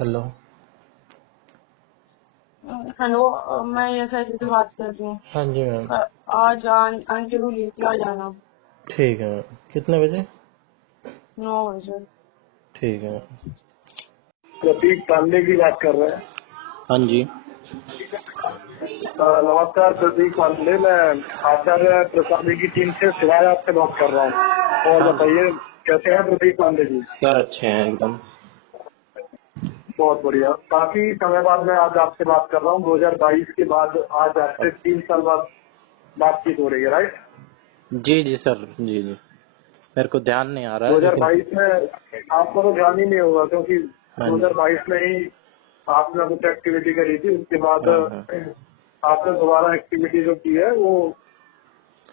Hello. Hello. मैं SIT से बात कर रही हूँ। हाँ जी मैम। आज इंटरव्यू लेके आ जाना ठीक है मैम, कितने बजे? 9 बजे। ठीक है मैम। प्रतीक पांडे की बात कर रहे हैं। हाँ जी। नमस्कार प्रतीक पांडे, मैं आचार्य प्रसादी की टीम से शिवाय आपसे बात कर रहा हूँ। और हाँ बताइए कैसे हैं प्रतीक पांडे जी? सर, अच्छे हैं एकदम। बहुत बढ़िया। काफी समय बाद मैं आज आपसे बात कर रहा हूँ। 2022 के बाद आज आपसे 3 साल बाद बातचीत हो रही है, राइट? जी जी सर, जी जी। मेरे को ध्यान नहीं आ रहा है लेकिन। 2022 में आपको तो ध्यान ही नहीं होगा क्योंकि हाँ जी। 2022 में ही आपने कुछ एक्टिविटी करी थी। उसके बाद हाँ हाँ। आपने दोबारा एक्टिविटी जो की है वो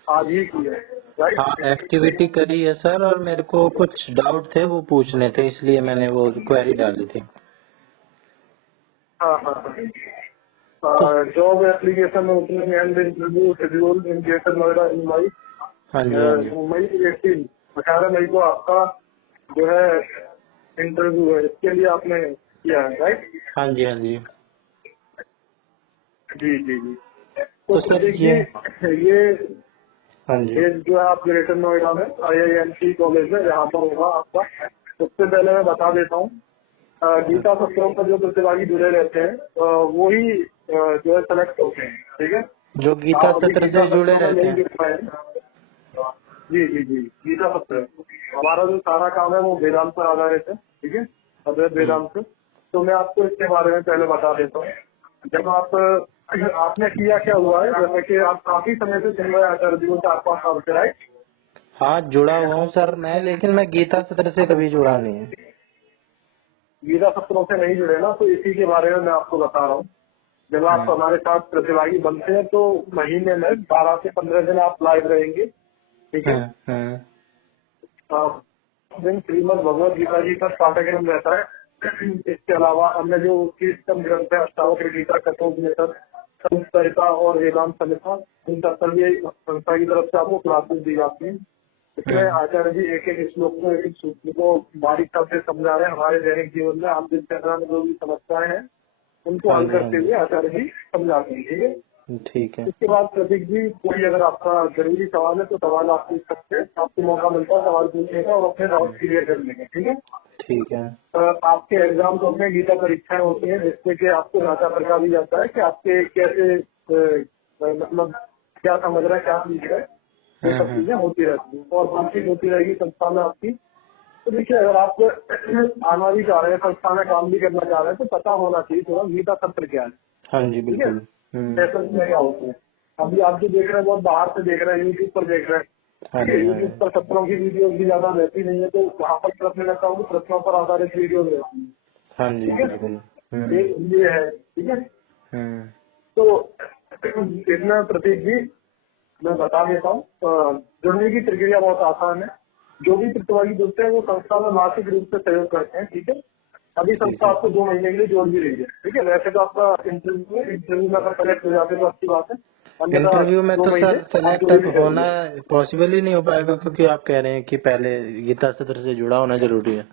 आज ही की है, राइट? हाँ, एक्टिविटी करी है सर, और मेरे को कुछ डाउट थे वो पूछने थे, इसलिए मैंने वो क्वेरी डाली थी। हाँ हाँ तो हाँ। जॉब एप्लीकेशन में opening and interview schedule in Greater Noida in May, हाँ जी। हाँ जी। मई 18 को आपका जो है इंटरव्यू है। इसके लिए आपने किया है, राइट? हाँ जी। हाँ जी। जी जी जी। तो तो सर प्रतीक ये। जी, ये हाँ जी। जो है आप ग्रेटर नोएडा में IIMC कॉलेज में यहाँ पर होगा आपका। उससे पहले मैं बता देता हूँ, गीता सत्रों पर जो प्रतिभागी जुड़े रहते हैं वही जो है सेलेक्ट होते हैं, ठीक है? जो गीता आप अभी सत्र गीता से जुड़े सत्रों में रहते नहीं हैं। जुड़ पाए हैं। जी जी जी, गीता सत्र हमारा जो सारा काम है वो वेदांत पर आधारित है, ठीक है? अद्वैत हम्म। वेदांत से। तो मैं आपको इसके बारे में पहले बता देता हूँ। जब आपने किया क्या हुआ है, जैसे कि आप काफी समय से सुन रहे हैं आचार्य जी को, 4-5 साल से, राइट? हाँ, जुड़ा हुआ हूँ सर मैं, लेकिन मैं गीता सत्र से कभी जुड़ा नहीं है। गीता सत्रों से नहीं जुड़े ना, तो इसी के बारे में मैं आपको बता रहा हूँ। जब आप हम्म। हमारे साथ प्रतिभागी बनते हैं तो महीने में 12 से 15 दिन आप लाइव रहेंगे, ठीक है? हम्म। दिन श्रीमद भगवद गीता जी का पाठ्यक्रम रहता है। इसके अलावा अन्य जो कीर्तन ग्रंथ है, अष्टावक्र गीता, कठोपनिषद, संहिता और वेदांत संहिता, इन सब पर ये संस्था की तरफ से आपको क्लासेस दी जाती हैं। इसमें हम्म। आचार्य जी एक एक श्लोक को, एक एक सूत्र को बारीकता से समझा रहे हैं। हमारे दैनिक जीवन में आम दिनचर्या में जो भी समस्याएं हैं उनको हाँ हल जी। हाँ करते हुए आचार्य जी समझाते हैं, ठीक है? जी। ठीक है। इसके बाद प्रतीक जी, कोई अगर आपका जरूरी सवाल है तो सवाल आप पूछ सकते हैं। आपको मौका मिलता है सवाल पूछने का और अपने डाउट क्लियर करने का, ठीक है? ठीक है। आपके एग्जाम तो में गीता परीक्षाएं होती हैं जिससे कि आपको ढांचा प्रकार दी जाता है कि आपके कैसे मतलब क्या समझ रहा है, क्या सीख रहा है। ये सब हम्म। चीजें होती रहती हैं और बातचीत होती रहेगी संस्था में आपकी। तो देखिए, अगर आप आना भी चाह रहे हैं, संस्था में काम भी करना चाह रहे हैं, तो पता होना चाहिए थोड़ा गीता सत्र क्या है, हाँ जी, ठीक है? बिल्कुल। सेशंस में क्या होते हैं। अभी आप जो देख रहे हैं बहुत बाहर से देख रहे हैं, यूट्यूब पर देख रहे हैं, हाँ ठीक है? जी। हाँ यूट्यूब जी। पर सत्रों की वीडियो भी ज्यादा रहती नहीं है, तो वहाँ पर प्रश्न लगता हूँ प्रश्नों पर आधारित वीडियो रहती है, हाँ जी, ठीक है? बिल्कुल। ये है, ठीक है? हम्म। तो इसमें प्रतीक जी मैं बता देता हूँ, जुड़ने की प्रक्रिया बहुत आसान है। जो भी प्रतिभागी जुड़ते हैं वो संस्था में मासिक रूप से सहयोग करते हैं, ठीक है? अभी ठीक संस्था है। आपको 2 महीने के लिए जोड़ भी रही है, ठीक है? वैसे तो आपका इंटरव्यू में अगर कलेक्ट हो जाते तो अच्छी बात है, अन्यथा इंटरव्यू में 2 तो महीने सर आप सेलेक्ट जुड़े भी होना रहेंगे। पॉसिबल ही नहीं हो पाएगा, क्योंकि आप कह रहे हैं कि पहले गीता सत्र से जुड़ा होना जरूरी है।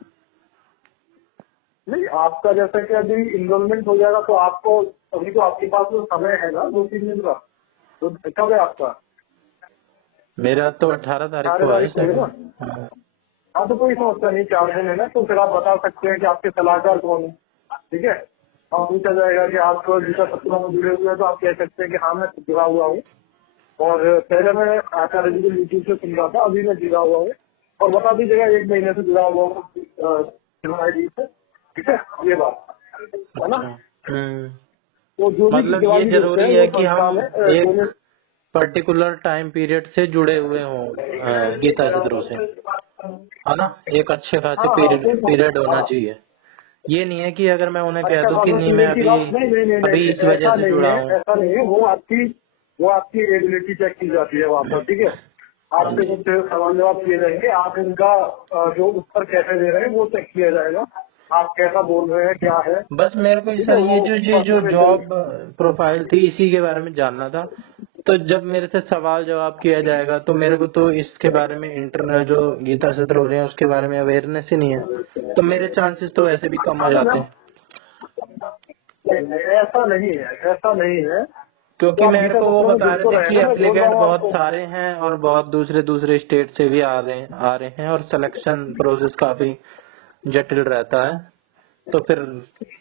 नहीं, आपका जैसा कि अभी इनरोलमेंट हो जाएगा तो आपको, अभी तो आपके पास जो समय है ना 2-3 दिन का, तो कब है आपका? मेरा तो 18 तारीख 18 को है तारीख को है सर। ना? हाँ। हाँ, तो कोई समस्या नहीं, 4 दिन है ना, तो फिर आप बता सकते हैं कि आपके सलाहकार कौन है, ठीक है? और पूछा जाएगा कि आप गीता सत्रों में जुड़े हुए हैं तो आप कह सकते हैं कि हाँ मैं जुड़ा हुआ हूँ, और पहले मैं आचार्य जी को यूट्यूब से सुन रहा था, अभी मैं जुड़ा हुआ हूँ। और बता दीजिएगा 1 महीने से जुड़ा हुआ हूँ जी से, ठीक है? ये बात है ना? अच्छा। हम्म। तो जो भी मतलब ये प्रतिभागी जुड़ते हैं जरूरी है वो कि संस्था हम में एक डोनेट। पर्टिकुलर टाइम पीरियड से जुड़े हुए हों गीता सत्रों से, है ना? एक अच्छे खासे हाँ हाँ, पीरियड पीरियड होना चाहिए। ये नहीं है कि अगर मैं उन्हें कह अच्छा दूं कि खासा नहीं मैं पीरियड की अभी बात नहीं, नहीं नहीं अभी नहीं, इस वजह ऐसा से नहीं जुड़ा है, हूँ। ऐसा नहीं है। वो आपकी एबिलिटी चेक की जाती है वहाँ पर, ठीक है? हाँ आपसे जी। कुछ सवाल जवाब किए जाएंगे, आप इनका जो उत्तर कैसे दे रहे हैं वो चेक किया जाएगा। आप कैसा बोल रहे हैं, क्या है, बस मेरे को ठीक है? सर वो ये जो पर्सनल जॉब इंटरव्यू। प्रोफाइल थी इसी के बारे में जानना था। तो जब मेरे से सवाल जवाब किया जाएगा तो मेरे को तो इसके बारे में इंटरनल जो गीता सत्र हो रहे हैं उसके बारे में अवेयरनेस ही नहीं है, तो मेरे चांसेस तो वैसे भी कम हो हाँ तो जाते मैम, हैं। ऐसा नहीं है, ऐसा नहीं है। क्योंकि तो आप मेरे गीता को वो सत्रों में बता जुड़ रहे तो थे रहे कि हैं ना, मैं बोल रहा एप्लीकेंट हूँ बहुत आपको। सारे हैं और बहुत दूसरे दूसरे स्टेट से भी आ रहे हैं और सिलेक्शन प्रोसेस काफी जटिल रहता है, तो फिर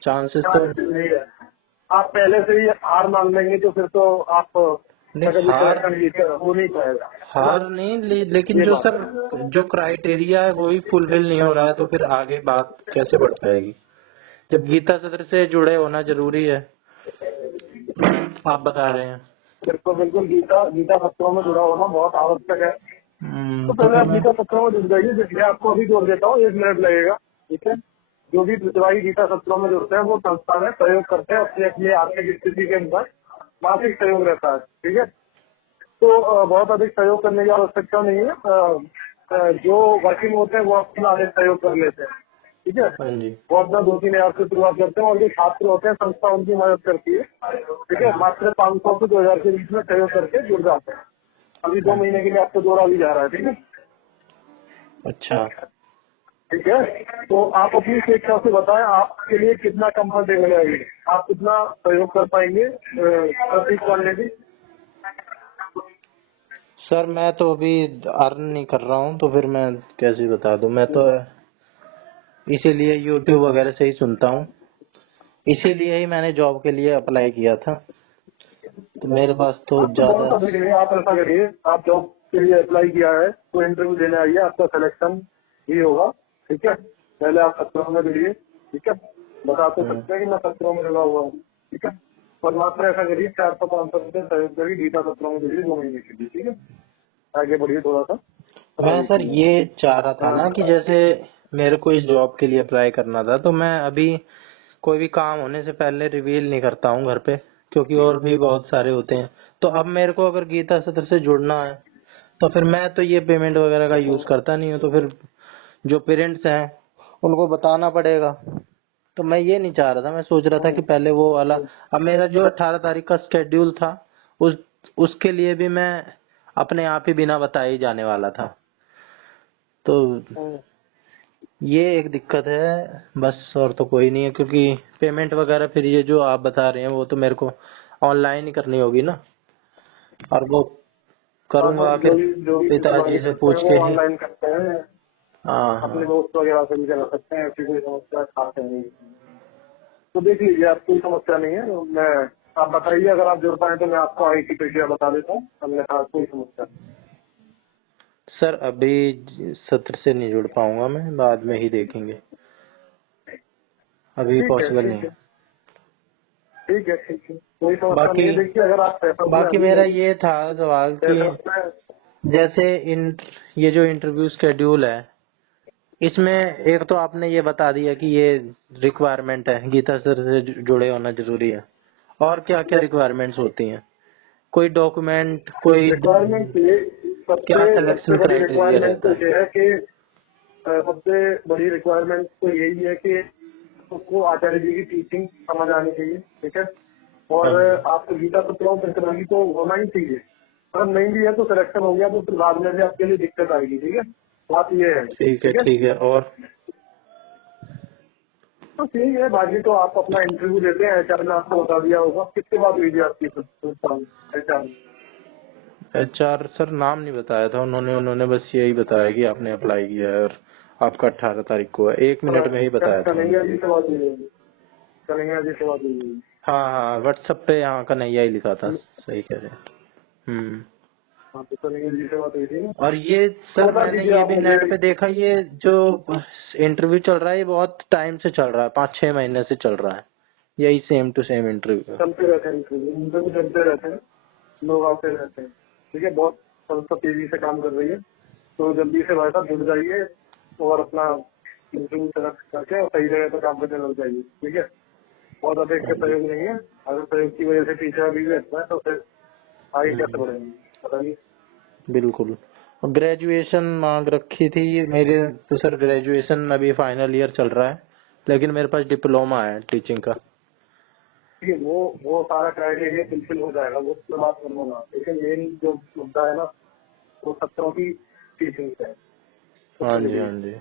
चांसेस तो नहीं है, आप पहले से ही हार मान लेंगे तो फिर तो आप नहीं। कभी सिलेक्शन हो नहीं पाएगा। हार नहीं लेकिन ये जो बात सर है। जो क्राइटेरिया है वो ही फुलफिल नहीं हो रहा है, तो फिर आगे बात कैसे बढ़ पाएगी जब गीता सत्र से जुड़े होना जरूरी है, आप बता रहे हैं। बिल्कुल बिल्कुल, गीता गीता सत्रों में जुड़ा होना बहुत आवश्यक है। तो तो पहले फिर आप मैं गीता सत्रों में जुड़ जाइए, जैसे आपको अभी जोड़ देता हूँ, 1 मिनट लगेगा, ठीक है। जो भी प्रतिभागी गीता सत्रों में जुड़ते हैं वो संस्था में सहयोग करते हैं, अपनी अपनी आर्थिक स्थिति के अनुसार मासिक सहयोग रहता है, ठीक है। तो बहुत अधिक सहयोग करने की आवश्यकता नहीं है। जो वर्किंग होते हैं वो अपना अधिक सहयोग कर लेते हैं, ठीक है। हाँ जी। वो अपना 2-3 हज़ार से शुरुआत करते हैं और जो छात्र होते हैं संस्था उनकी मदद करती है, ठीक है। मात्र 500 से 2,000 के बीच में सहयोग करके जुड़ जाते हैं। अभी 2 महीने के लिए आपको जोड़ा भी जा रहा है, ठीक है। अच्छा ठीक है, तो आप अपनी स्वेच्छा से बताएं आपके लिए कितना कंफर्टेबल है, ये आप कितना सहयोग कर पाएंगे प्रतीक करने की। सर, मैं तो अभी अर्न नहीं कर रहा हूँ, तो फिर मैं कैसे बता दूं। मैं तो इसीलिए यूट्यूब वगैरह से ही सुनता हूँ, इसीलिए ही मैंने जॉब के लिए अप्लाई किया था। तो मेरे पास तो आप तो ज्यादा। बहुत अधिक है, आप ऐसा करिए, आप जॉब के लिए अप्लाई किया है तो इंटरव्यू देने आइए, आपका सिलेक्शन भी होगा, ठीक है। पहले आप सत्रों में जुड़िए, ठीक है। बता तो सकते हैं कि मैं सत्रों में लगा हुआ हूँ, ठीक है। और मात्र ऐसा करिए 400-500 रुपये सहयोग करिए, गीता सत्रों में जुड़िए 2 महीने के लिए, ठीक है। आगे बढ़िए थोड़ा सा, मैं पढ़ाई सर के लिए। ये चाह रहा था ना कि जैसे मेरे को इस जॉब के लिए अप्लाई करना था, तो मैं अभी कोई भी काम होने से पहले रिवील नहीं करता हूँ घर पे, क्योंकि और भी बहुत सारे होते हैं। तो अब मेरे को अगर गीता सत्र से जुड़ना है तो फिर मैं तो ये पेमेंट वगैरह का यूज करता नहीं हूँ, तो फिर जो पेरेंट्स हैं उनको बताना पड़ेगा। तो मैं ये नहीं चाह रहा था, मैं सोच रहा था कि पहले वो वाला, अब मेरा जो 18 तारीख का स्केड्यूल था उस उसके लिए भी मैं अपने आप ही बिना बताए ही जाने वाला था। तो ये एक दिक्कत है बस, और तो कोई नहीं है, क्योंकि पेमेंट वगैरह फिर ये जो आप बता रहे हैं वो तो मेरे को ऑनलाइन ही करनी होगी ना, और वो करूंगा फिर जो भी पिताजी प्रतिभागी से करते पूछ हैं के वो ही। ऑनलाइन करते हैं, हाँ अपने हाँ दोस्त वगैरह से भी करा सकते हैं, ऐसी कोई समस्या खास है नहीं। तो देख लीजिए, आप कोई समस्या नहीं है। मैं आप बताइए, अगर आप जुड़ पाए तो मैं आपको आई की प्रक्रिया बता देता हूँ, हमने कहा कोई समस्या नहीं। सर, अभी सत्र से नहीं जुड़ पाऊंगा मैं, बाद में ही देखेंगे, अभी ठीक है, पॉसिबल नहीं ठीक है, है। ठीक है, ठीक है, कोई समस्या नहीं बाकी है। देखिए, अगर आप पैसा में बाकी अभी मेरा नहीं, ये था सवाल कि पैसा में, जैसे ये जो इंटरव्यू शेड्यूल है, इसमें एक तो आपने ये बता दिया कि ये रिक्वायरमेंट है, गीता सर से जुड़े होना जरूरी है, और क्या क्या रिक्वायरमेंट्स होती हैं? कोई डॉक्यूमेंट, कोई रिक्वायरमेंट ये क्या सबसे सिलेक्शन सबसे बड़ी क्राइटेरिया रिक्वायरमेंट तो रहता है? ये है कि सबसे बड़ी रिक्वायरमेंट तो यही है कि उसको आचार्य जी की टीचिंग समझ आनी चाहिए, ठीक है। हाँ और जी, आपको गीता सत्रों प्रतिभागी तो होना ही चाहिए। अगर नहीं भी है तो सिलेक्शन हो गया तो फिर बाद में भी आपके लिए दिक्कत आएगी, ठीक है। बात ये है, ठीक है ठीक है। ठीक है। और तो यही है, बाकी तो आप अपना इंटरव्यू देते हैं, एचआर ने आपको बता दिया होगा। किसके बाद हुई थी आपकी एचआर? HR सर नाम नहीं बताया था उन्होंने, बस यही बताया कि आपने अप्लाई किया है और आपका 18 तारीख को है। 1 मिनट में ही बताया था कन्हैया उन्होंने। जी से बात हुई होगी, कन्हैया जी से बात हुई होगी। हाँ हाँ, व्हाट्सएप पे यहाँ का नैया ही लिखा था, सही कह रहे हैं। हाँ, तो कन्हैया जी से बात हुई थी ना। और ये तो सर बता मैंने दीजिए ये आप भी मुझे। नेट पे देखा, ये जो इंटरव्यू चल रहा है ये बहुत टाइम से चल रहा है, 5-6 महीने से चल रहा है, यही सेम टू सेम इंटरव्यू। चलते रहते हैं इंटरव्यू चलते रहते हैं, लोग आते रहते हैं, ठीक है। बहुत संस्था तेजी से काम कर रही है, तो जल्दी से भाई साहब जुड़ जाइए और अपना इंटरव्यू सेलेक्ट करके और सही जगह पर काम करने लग जाइए, ठीक है। बहुत अधिक का सहयोग नहीं है, अगर सहयोग की वजह से पीछे अभी भी रहता है तो फिर आगे कैसे बढ़ेंगे, बताइए। बिल्कुल। और ग्रेजुएशन मांग रखी थी मेरे, तो सर ग्रेजुएशन अभी फाइनल ईयर चल रहा है, लेकिन मेरे पास डिप्लोमा है टीचिंग का। ठीक है, वो सारा क्राइटेरिया फुलफिल हो जाएगा, वो उसमें बात कर लूंगा, लेकिन मेन जो मुद्दा है ना वो सत्रों की टीचिंग है, हाँ उसके जी लिए। हाँ जी,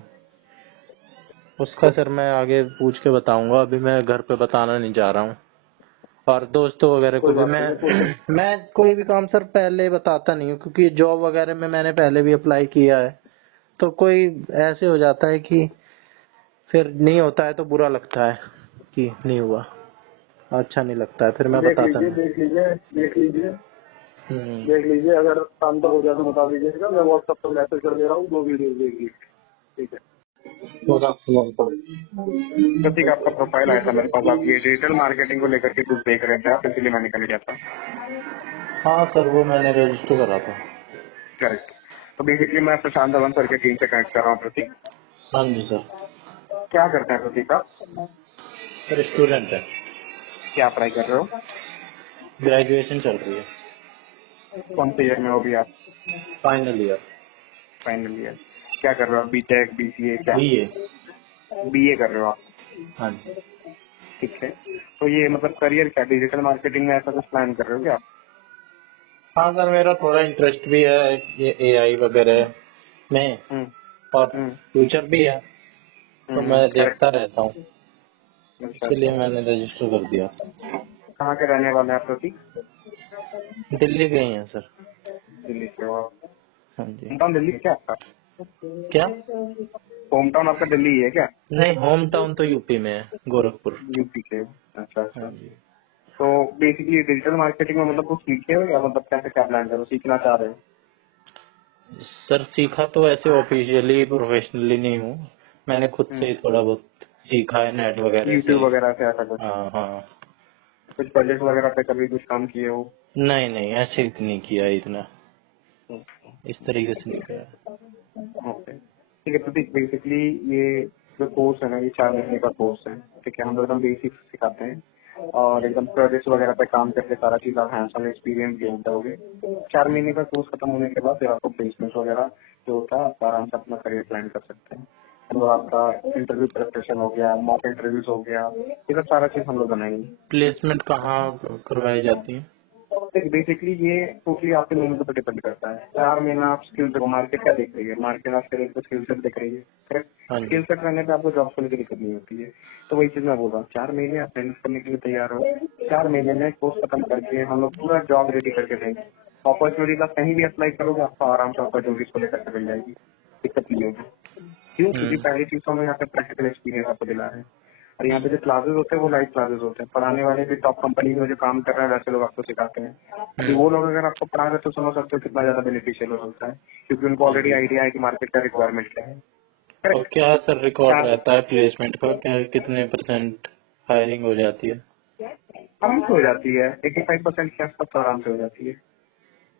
उसका सर मैं आगे पूछ के बताऊंगा, अभी मैं घर पे बताना नहीं चाह रहा हूँ। और दोस्तों वगैरह को कोई भी बात नहीं, कोई मैं कोई भी काम सर पहले बताता नहीं हूँ, क्योंकि जॉब वगैरह में मैंने पहले भी अप्लाई किया है, तो कोई ऐसे हो जाता है कि फिर नहीं होता है तो बुरा लगता है कि नहीं हुआ, अच्छा नहीं लगता है, फिर मैं देख बताता लीजिए, नहीं। देख लीजिए, देख लीजिए, हम्म। देख लीजिए। अगर शाम तक हो जाए तो बता दीजिएगा, मैं व्हाट्सएप पर मैसेज कर दे रहा हूँ, 2 वीडियो देखिए। ठीक है, तो ठीक है, आपका प्रोफाइल आया था मेरे पास, आप ये डिजिटल मार्केटिंग को लेकर के कुछ देख रहे थे आप, इसलिए मैंने कर लिया था। हाँ सर, वो मैंने रजिस्टर करा था। करेक्ट। तो बेसिकली मैं प्रशांत धवन सर के टीम से कनेक्ट कर रहा हूँ। प्रतीक, हाँ जी सर। क्या करते हैं प्रतीक आप? सर स्टूडेंट है, क्या पढ़ाई कर रहे हो? ग्रेजुएशन चल रही है, कौन से ईयर में हो अभी आप? Final year. Final year. क्या कर रहे हो? बीटेक, बीसीए, क्या? बीए। बीए कर रहे हो आप? हाँ जी। ठीक है। तो ये मतलब करियर क्या, डिजिटल मार्केटिंग में ऐसा कुछ प्लान कर रहे हो क्या? हाँ सर, मेरा थोड़ा इंटरेस्ट भी है ये एआई वगैरह में, हम्म, और हम्म, फ्यूचर भी है, तो मैं करेक्ट। देखता रहता हूँ, अच्छा इसलिए अच्छा। मैंने रजिस्टर कर दिया। कहाँ के रहने वाले हैं आप प्रतीक? दिल्ली गए हैं सर। दिल्ली से हो आप? हाँ जी। होम टाउन दिल्ली है क्या आपका? क्या? होम टाउन आपका दिल्ली ही है क्या? नहीं, होम टाउन तो यूपी में है, गोरखपुर। यूपी के हो? अच्छा हाँ अच्छा। जी। तो बेसिकली डिजिटल मार्केटिंग में मतलब कुछ सीखे हो या मतलब कैसे, क्या प्लान कर रहे हो, सीखना चाह रहे हो? सर सीखा तो ऐसे ऑफिशियली प्रोफेशनली नहीं हूँ, मैंने खुद से ही थोड़ा बहुत सीखा है नेट वगैरह से। यूट्यूब वगैरह से ऐसा कुछ? हाँ हाँ। कुछ प्रोजेक्ट वगैरह पे कभी कुछ काम किए हो? नहीं नहीं, ऐसे नहीं किया इतना, इस तरीके से नहीं किया। ओके, ठीक है प्रतीक। बेसिकली ये जो कोर्स है ना, ये 4 महीने का कोर्स है। ठीक है, हम लोग एकदम बेसिक सिखाते हैं और एकदम प्रोजेक्ट वगैरह पे काम करके सारा चीज आप हैंड्स ऑन एक्सपीरियंस गेन करोगे। 4 महीने का कोर्स खत्म होने के बाद फिर आपको प्लेसमेंट वगैरह जो होता है, आप आराम से अपना करियर प्लान कर सकते हैं। तो आपका इंटरव्यू प्रिपरेशन हो गया, मॉक इंटरव्यूज हो गया, ये सब सारा चीज हम लोग बनाएंगे। प्लेसमेंट कहाँ करवाई जाती है? बेसिकली ये टोटली आपके मेहनत पर डिपेंड करता है। 4 महीना आप स्किल देखो, मार्केट क्या देख रही है, मार्केट आपके लिए स्किल सेट देख रही है। करेक्ट। हाँ जी। स्किल सेट रहने पे आपको जॉब को लेकर दिक्कत नहीं होती है। तो वही चीज मैं बोल रहा हूँ, 4 महीने आप मेहनत करने के लिए तैयार हो, 4 महीने में कोर्स खत्म करके हम लोग पूरा जॉब रेडी करके देंगे। अपॉर्चुनिटी का कहीं भी अप्लाई करोगे, आपको आराम से अपॉर्चुनिटीज को लेकर के मिल जाएगी, दिक्कत नहीं होगी। क्यों? क्योंकि पहली चीज तो हम यहाँ पे प्रैक्टिकल एक्सपीरियंस आपको दिला रहे हैं। और यहाँ पे जो क्लासेस होते हैं वो लाइव क्लासेस होते हैं। पढ़ाने वाले भी टॉप कंपनी में जो काम कर रहे हैं वैसे लोग आपको सिखाते हैं। अभी वो लोग अगर आपको पढ़ा रहे तो समझ सकते हो कितना ज्यादा बेनिफिशियल हो सकता है, क्योंकि उनको ऑलरेडी आइडिया है कि मार्केट का रिक्वायरमेंट क्या है। और करेक्ट। क्या सर रिकॉर्ड चार रहता है प्लेसमेंट का, क्या कितने % हायरिंग हो जाती है? आराम से हो जाती है, 85% के आसपास तो आराम से हो जाती है।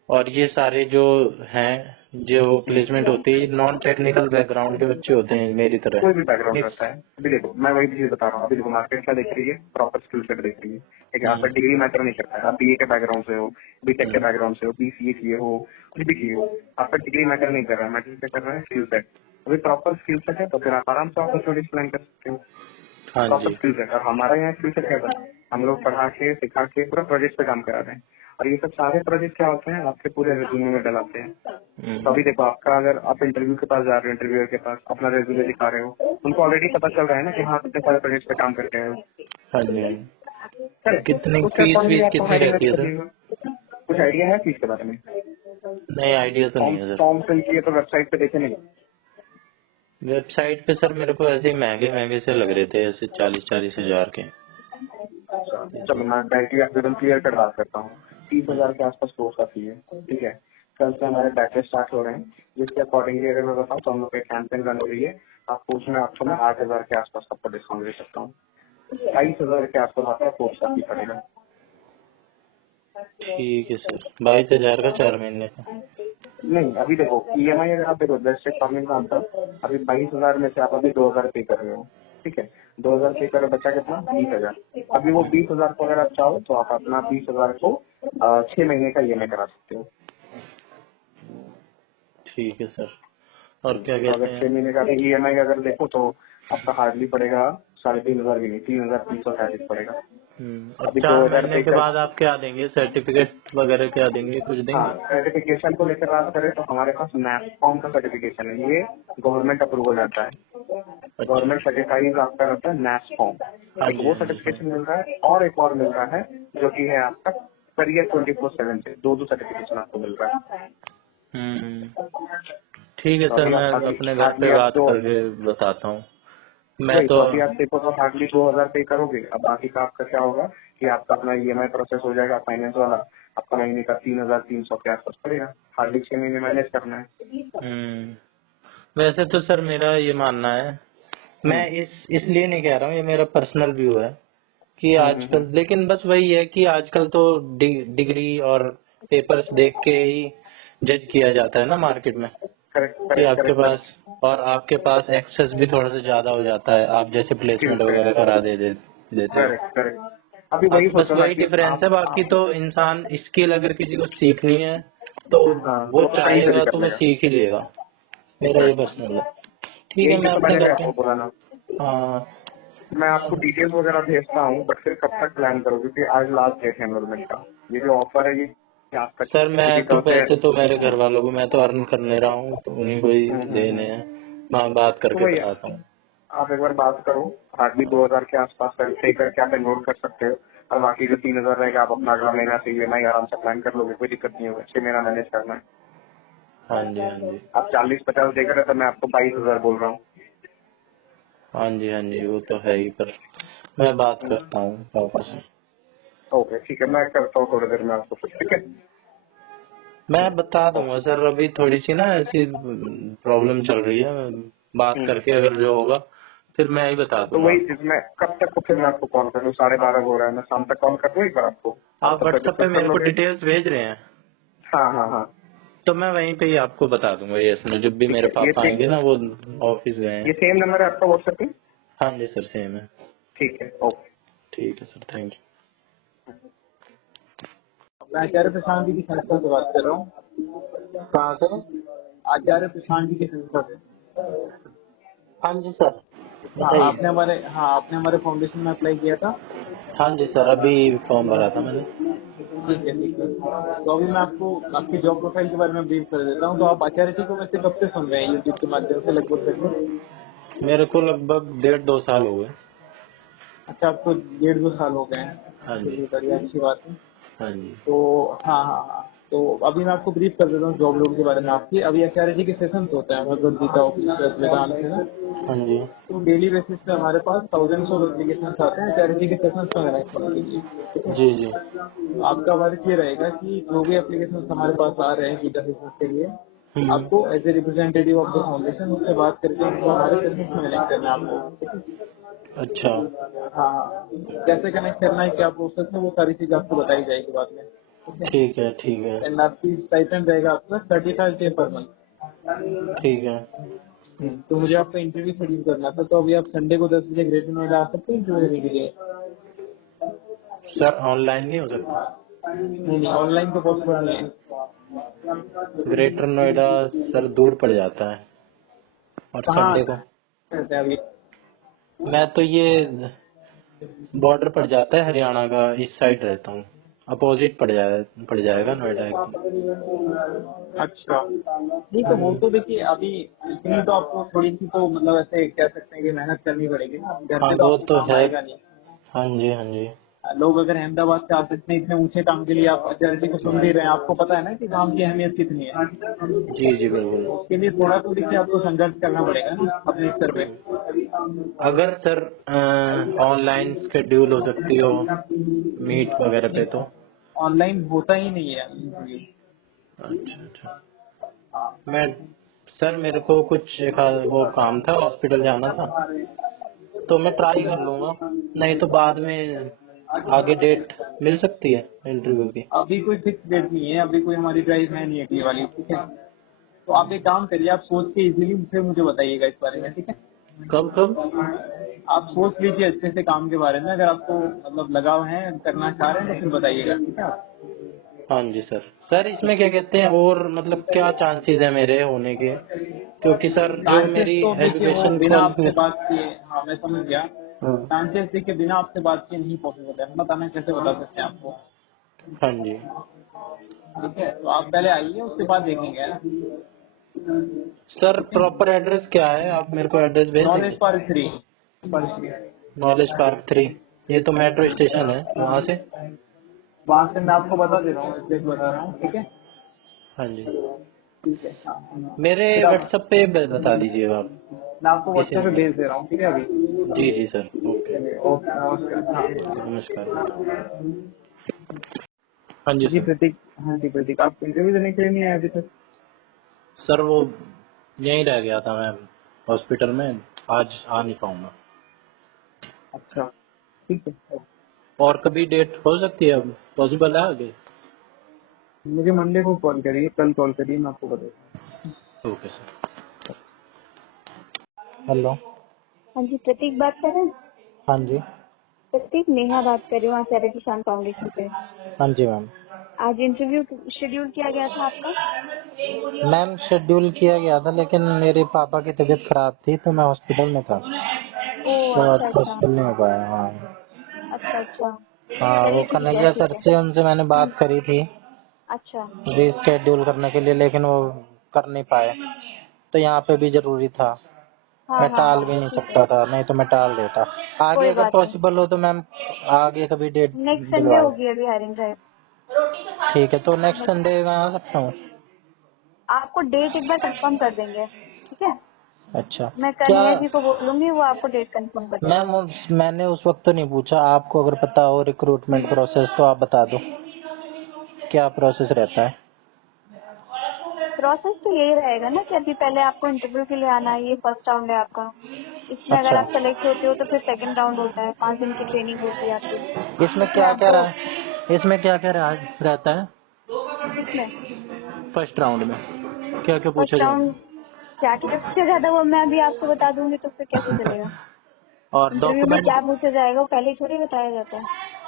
और ये सारे जो हैं, जो प्लेसमेंट होती है, नॉन टेक्निकल बैकग्राउंड के बच्चे होते हैं मेरी तरह? कोई भी बैकग्राउंड मिक्स। रहता है। अभी देखो, मैं वही चीज बता रहा हूँ। अभी देखो, मार्केट क्या देख रही है, प्रॉपर स्किल सेट देख रही है। ठीक है, आपका डिग्री मैटर नहीं करता है। आप बीए के बैकग्राउंड से हो, बीटेक के बैकग्राउंड से हो, बीसीए किए हो, कुछ भी किए हो, आपका डिग्री मैटर नहीं कर रहा है। मैटर क्या कर रहा है? Skill set. अभी प्रॉपर स्किल सेट है तो फिर आप आराम से अपॉर्चुनिटीज प्लान कर सकते हो। हाँ प्रॉपर जी। Skill set. और हमारा यहाँ स्किल सेट कैसा है, हम लोग पढ़ा के सिखा के पूरा प्रोजेक्ट पे काम करा रहे हैं। और ये सब सारे प्रोजेक्ट क्या होते हैं, आपके पूरे रेज्यूमे में डलाते हैं। तो अभी देखो, आपका अगर आप इंटरव्यू के पास जा रहे हो, इंटरव्यूअर के पास अपना रेज्यूमे दिखा रहे हो, उनको ऑलरेडी पता चल रहा है ना कि हाँ, कितने सारे प्रोजेक्ट पे काम करते हैं। हाँ जी। हाँ जी। तो करेक्ट। कितनी उसके फीस अकॉर्डिंगली वीस आपको कितनी हायरिंग रहती है अच्छा सर? लगेगा। कुछ आइडिया है फीस के बारे में? नहीं, आइडिया तो नहीं फॉर्म है सर। फॉर्म फिल किए तो वेबसाइट पे देखे नहीं? वेबसाइट पे सर मेरे को ऐसे ही महंगे महंगे से लग रहे थे, ऐसे 40-40 हजार के। चलो मैं डायरेक्टली आपको क्लियर कर बात करता हूँ। 30,000 के आसपास कोर्स का फी है। ठीक है, कल से हमारे बैचेस स्टार्ट हो रहे हैं, जिसके अकॉर्डिंगली अगर मैं बताऊँ तो हम लोग एक कैंपेन रन हो रही है। आपको उसमें आपको मैं 8,000 के आसपास आपको डिस्काउंट दे सकता हूँ। 22,000 के आसपास आपका कोर्स का फी पड़ेगा। ठीक है सर, 22,000 का 4 महीने का। नहीं, अभी देखो ईएमआई अगर आप देखो, बेस्ट फॉर्मिंग का आंसर, अभी 22,000 में से आप अभी 2,000 पे कर रहे हो। ठीक है, 2,000 पे कर बचा कितना? 20,000। अभी वो 20,000 को अगर आप चाहो तो आप अपना 20,000 को 6 महीने का ईएमआई करा सकते हो। ठीक है सर। और क्या तो कहते अगर 6 हैं? महीने का ईएमआई अगर देखो तो आपका हार्डली पड़ेगा 3,500 भी नहीं, 3,330 पड़ेगा। और अभी 4 2,000 महीने पे के कर। बाद आप क्या देंगे, सर्टिफिकेट वगैरह क्या देंगे, कुछ हाँ, देंगे? सर्टिफिकेशन को लेकर बात करें तो हमारे पास मैपकॉम का सर्टिफिकेशन है। ये गवर्नमेंट अप्रूवल आता है। गवर्नमेंट सर्टिफाइड आपका रहता है NAS फॉर्म, एक वो सर्टिफिकेशन मिल रहा है और एक और मिल रहा है जो कि है आपका करियर 24/7 से, दो सर्टिफिकेशन आपको मिल रहा है। ठीक है तो सर, अभी मैं आप अपने घर पे बात करके बताता हूँ। मैं वही तो तो अभी आप देखो तो हार्डली 2000 पे करोगे। अब बाकी का आपका क्या होगा कि आपका अपना EMI प्रोसेस हो जाएगा, फाइनेंस वाला आपका महीने का 3300 के आसपास पड़ेगा। हार्डली 6 महीने मैनेज करना है। वैसे तो सर मेरा ये मानना है, मैं इसलिए नहीं कह रहा हूँ, ये मेरा पर्सनल व्यू है कि आजकल, लेकिन बस वही है कि आजकल तो डिग्री और पेपर्स देख के ही जज किया जाता है ना मार्केट में, करेक्ट कि करेक्ट आपके करेक्ट पास और आपके पास एक्सेस भी थोड़ा सा ज्यादा हो जाता है, आप जैसे प्लेसमेंट वगैरह करा देते हो। करेक्ट करेक्ट अभी वही अब बस सोचो ना वही कि डिफरेंस है, बाकी तो इंसान स्किल अगर किसी को सीखनी है तो हाँ वो वो तो कहीं से भी चाहेगा कर तो वो लेगा। सीख ही लेगा। मेरा ये पर्सनल है। ठीक है, यही मैं तो अपने मैंने भी घर पे, आपको बोला ना, हाँ मैं आपको डिटेल्स वगैरह भेजता हूँ, बट फिर कब तक प्लान करो, क्योंकि आज लास्ट डेट है एनरोलमेंट का। ये जो ऑफर है ये आज तक सर, मैं तो फिजिकल से। पैसे तो मेरे घर वालों को मैं तो अर्न कर ले रहा हूँ, तो उन्हीं को ही देने हैं। मैं बात तो करके वही बताता हूँ। आप एक बार बात करो, हार्डली 2000 के आसपास पे करके आप एनरोल कर सकते हो, और बाकी जो 3000 रहेगा आप अपना अगला महीना से EMI आराम से प्लान कर लोगे, कोई दिक्कत नहीं होगा। 6 महीना मैनेज करना है। हाँ जी, हाँ जी, आप 40-50 देकर तो मैं आपको 22,000 बोल रहा हूँ। हाँ जी, हाँ जी, वो तो है ही, पर मैं बात करता हूँ पापा से। ओके ठीक है, मैं करता हूँ थोड़ी देर में आपको फिर, ठीक है। मैं बता दूंगा सर, अभी थोड़ी सी ना ऐसी प्रॉब्लम चल रही है, बात करके अगर जो होगा फिर मैं ही बता तो दूंगा वही आपको। चीज मैं कब तक को फिर मैं आपको कॉल करूँ? 12:30 हो रहा है, मैं शाम तक कॉल कर दूँ एक बार आपको, और आप तब तक व्हाट्सएप पे डिस्कस कर मेरे को लोगे। डिटेल्स भेज रहे हैं, हाँ हाँ हाँ तो मैं वहीं पे ही आपको बता दूंगा। ये इसमें जब भी ठीक मेरे है। पापा आएंगे ना, वो ऑफिस गए हैं। ये सेम नंबर है आपका व्हाट्सएप पे? हाँ जी सर, सेम है। ठीक है, ओके। ठीक है सर, थैंक यू। मैं आचार्य प्रशांत जी की संस्था से बात कर रहा हूँ। कहाँ से? आचार्य प्रशांत जी की संस्था से। हाँ जी सर, हाँ बताइए। आपने हमारे फाउंडेशन में अप्लाई किया था। हाँ जी सर, अभी फॉर्म भरा था मैंने। ठीक है ठीक है। तो अभी मैं आपको आपकी जॉब प्रोफाइल के बारे में ब्रीफ कर देता हूँ। तो आप आचार्य जी को वैसे कब से सुन रहे हैं यूट्यूब के माध्यम से, लगभग? मेरे को लगभग 1.5-2 साल हो गए। अच्छा, आपको 1.5-2 साल हो गए हैं। हाँ जी, चलिए बढ़िया, अच्छी बात है। हाँ जी, तो हाँ हाँ हाँ, तो अभी मैं आपको ब्रीफ कर देता हूँ जॉब रोल के बारे में आपकी। अभी आचार्य जी के सेशंस होते हैं भगवद गीता उपनिषद वेदांत है ना। हाँ जी, तो डेली बेसिस पे हमारे पास थाउजेंड्स ऑफ एप्लीकेशन आते हैं आचार्य जी के सेशंस में कनेक्ट होने के लिए, ठीक है। जी जी, आपका वर्क ये रहेगा कि जो भी एप्लीकेशन हमारे पास आ रहे हैं गीता सेशंस के लिए, हम्म, आपको as a representative of the foundation उससे बात करके उनको हमारे सेशंस में कनेक्ट करना है आपको, ठीक है। अच्छा, हाँ, कैसे कनेक्ट करना है, क्या प्रोसेस है, वो सारी चीज आपको बताई जाएगी बाद में, ठीक है। ठीक है, ठीक है, एंड आपकी स्टाइपेंड रहेगा आपका 35K पर मंथ। ठीक है। तो मुझे आपका इंटरव्यू शेड्यूल करना था, तो अभी आप संडे को 10 बजे ग्रेटर नोएडा आ सकते हैं इंटरव्यू देने के लिए? सर ऑनलाइन नहीं हो सकता? नहीं, ऑनलाइन तो पॉसिबल नहीं है। ग्रेटर नोएडा सर दूर पड़ जाता है, और कहाँ संडे को रहते हैं अभी? मैं तो ये बॉर्डर पड़ जाता है हरियाणा का, इस साइड रहता हूँ, अपोजिट पड़ जाएगा नोएडा एकदम। अच्छा, नहीं तो वो तो देखिए अभी इतनी तो आपको थोड़ी सी तो मतलब ऐसे कह सकते हैं कि मेहनत करनी पड़ेगी ना, घर हाँ पे तो वो आपको तो काम है। आएगा नहीं। हाँ जी, हाँ जी, लोग अगर अहमदाबाद से आ सकते हैं इतने ऊंचे काम के लिए, आप आचार्य जी को सुन भी रहे हैं, आपको पता है ना कि काम की अहमियत कितनी है। जी जी बिल्कुल। उसके लिए थोड़ा तो देखिए आपको संघर्ष करना पड़ेगा ना अपने स्तर पे। अगर सर ऑनलाइन शेड्यूल हो सकती हो मीट वगैरह पे तो? ऑनलाइन होता ही नहीं है इंटरव्यू। अच्छा अच्छा, मैं सर मेरे को कुछ एक वो काम था, हॉस्पिटल जाना था, तो मैं ट्राई कर लूंगा, नहीं तो बाद में आगे डेट मिल सकती है इंटरव्यू की। अभी कोई फिक्स डेट नहीं है, अभी कोई हमारी ड्राइव है नहीं अगली वाली, ठीक है। तो आप एक काम करिए, आप सोच के इजीली फिर मुझे बताइएगा इस बारे में, ठीक है। कब कब? आप सोच लीजिए अच्छे से काम के बारे में, अगर आपको मतलब लगाव है, करना चाह रहे हैं तो फिर बताइएगा, ठीक है। हाँ जी सर। सर इसमें क्या कहते हैं, और मतलब क्या चांसेस है मेरे होने के, क्योंकि सर जो चांसेस मेरी तो देखिए वो एजुकेशन बिना आपसे क्वालिफिकेशन। बात किए, हाँ मैं समझ गया। चांसेस देखिए बिना आपसे बात किए नहीं पॉसिबल है, बताना कैसे बता सकते हैं आपको, हाँ जी, ठीक है। तो आप पहले आइए, उसके बाद देखेंगे, है ना। सर प्रॉपर एड्रेस क्या है, आप मेरे को एड्रेस भेज नॉलेज देंगे? पार्क 3 नॉलेज पार्क 3, ये तो मेट्रो स्टेशन है वहाँ से। वहाँ से मैं आपको बता दे रहा हूँ, एग्जैक्ट बता रहा हूँ, ठीक है। हाँ जी, ठीक है, हाँ। मेरे फिर आप- व्हाट्सएप पे बता दीजिएगा आप। मैं आपको व्हाट्सएप पे भेज दे रहा हूँ, ठीक है अभी। जी जी सर, ओके, चलिए, ओके, नमस्कार। हाँ। नमस्कार। हाँ जी जी सर। प्रतीक, हाँ जी प्रतीक, आप इंटरव्यू देने के लिए नहीं आए अभी तक? सर वो यहीं रह गया था मैं हॉस्पिटल में, आज आ नहीं पाऊंगा। अच्छा, ठीक है। और कभी डेट हो सकती है, अब पॉसिबल है आगे? मुझे मंडे को कॉल करिए, कल कॉल करिए, मैं आपको बताऊँ। Okay sir. हेलो। हाँ जी, प्रतीक बात कर रहे हैं। हाँ जी। प्रतीक, नेहा बात कर रही हूँ, वहाँ चैरिटी किसान फाउंडेशन से। हाँ जी मैम। आज इंटरव्यू शेड्यूल किया गया था आपका। मैम शेड्यूल किया गया था, लेकिन मेरे पापा की तबीयत खराब थी तो मैं हॉस्पिटल में था, ओह, तो आज अच्छा अच्छा। पॉसिबल नहीं हो पाया। हाँ अच्छा अच्छा। हाँ, वो चलिए ठीक है, कन्हैया ठीक सर है। से उनसे मैंने बात करी थी अच्छा रीस्केड्यूल करने के लिए, लेकिन वो कर नहीं पाए। तो यहाँ पे भी जरूरी था, हाँ मैं हाँ टाल हाँ, भी नहीं ठीक है, सकता था, नहीं तो मैं टाल देता। आगे कोई अगर बात नहीं। पॉसिबल हो तो मैम आगे कभी डेट नेक्स्ट संडे दिलवा। होगी अभी हायरिंग ड्राइव। ठीक है, तो नेक्स्ट संडे मैं आ सकता हूँ? आपको डेट एक बार कंफर्म कर देंगे, ठीक है। अच्छा। मैं क्या कन्हैया जी को बोलूंगी, वो आपको डेट कंफर्म कर देंगे। मैम, मैंने उस वक्त तो नहीं पूछा, आपको अगर पता हो रिक्रूटमेंट प्रोसेस तो आप बता दो, क्या प्रोसेस रहता है? प्रोसेस तो यही रहेगा ना कि अभी पहले आपको इंटरव्यू के लिए आना है, ये फर्स्ट राउंड है आपका। इसमें अगर अच्छा, आप सेलेक्ट होते हो तो फिर सेकंड राउंड होता है, 5 दिन की ट्रेनिंग होती है आपकी। इसमें उसमें क्या क्या आपको इसमें क्या क्या रहता है किसमें फर्स्ट राउंड में? क्या क्या पूछा फर्स्ट जाएगा? राउंड क्या क्या पूछा जाता है वो मैं अभी आपको बता दूंगी तो फिर कैसे चलेगा। और इंटरव्यू में डॉक्यूमेंट, क्या पूछा जाएगा वो पहले ही थोड़ी बताया जाता है।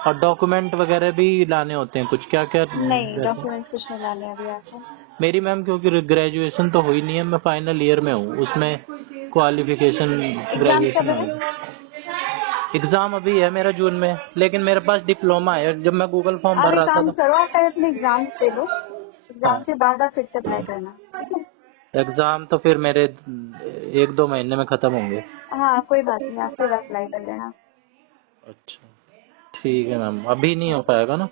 और डॉक्यूमेंट वगैरह भी लाने होते हैं कुछ, क्या क्या नहीं, रहता है? डॉक्यूमेंट्स कुछ नहीं लाने अभी आपको। मेरी मैम क्योंकि ग्रेजुएशन तो हुई नहीं है, मैं फाइनल ईयर में हूँ, उसमें क्वालिफिकेशन एग्जाम कब ग्रेजुएशन है? है। एग्जाम अभी है मेरा जून में, लेकिन मेरे पास डिप्लोमा है, जब मैं गूगल फॉर्म आप भर एक रहा था काम तो। करो, आप पहले अपने एग्जाम्स दे लो, एग्जाम हाँ, के बाद आप फिर से अप्लाई करना, ठीक है। एग्जाम तो फिर मेरे 1-2 महीने में खत्म होंगे। हाँ कोई बात नहीं, आप फिर अप्लाई कर लेना। अच्छा, ठीक है मैम, अभी नहीं हो पाएगा ना?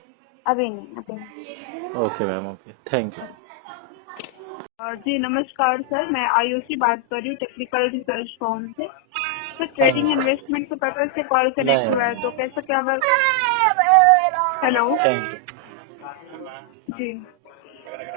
अभी नहीं, अभी नहीं। Okay ma'am, okay, thank you. जी नमस्कार सर, मैं आयुषी बात कर रही हूँ टेक्निकल रिसर्च फॉर्म से। सर हाँ ट्रेडिंग जी। इन्वेस्टमेंट के पर्पज से कॉल कनेक्ट हुआ है, नहीं, तो कैसा क्या work. Hello. Thank you. Ji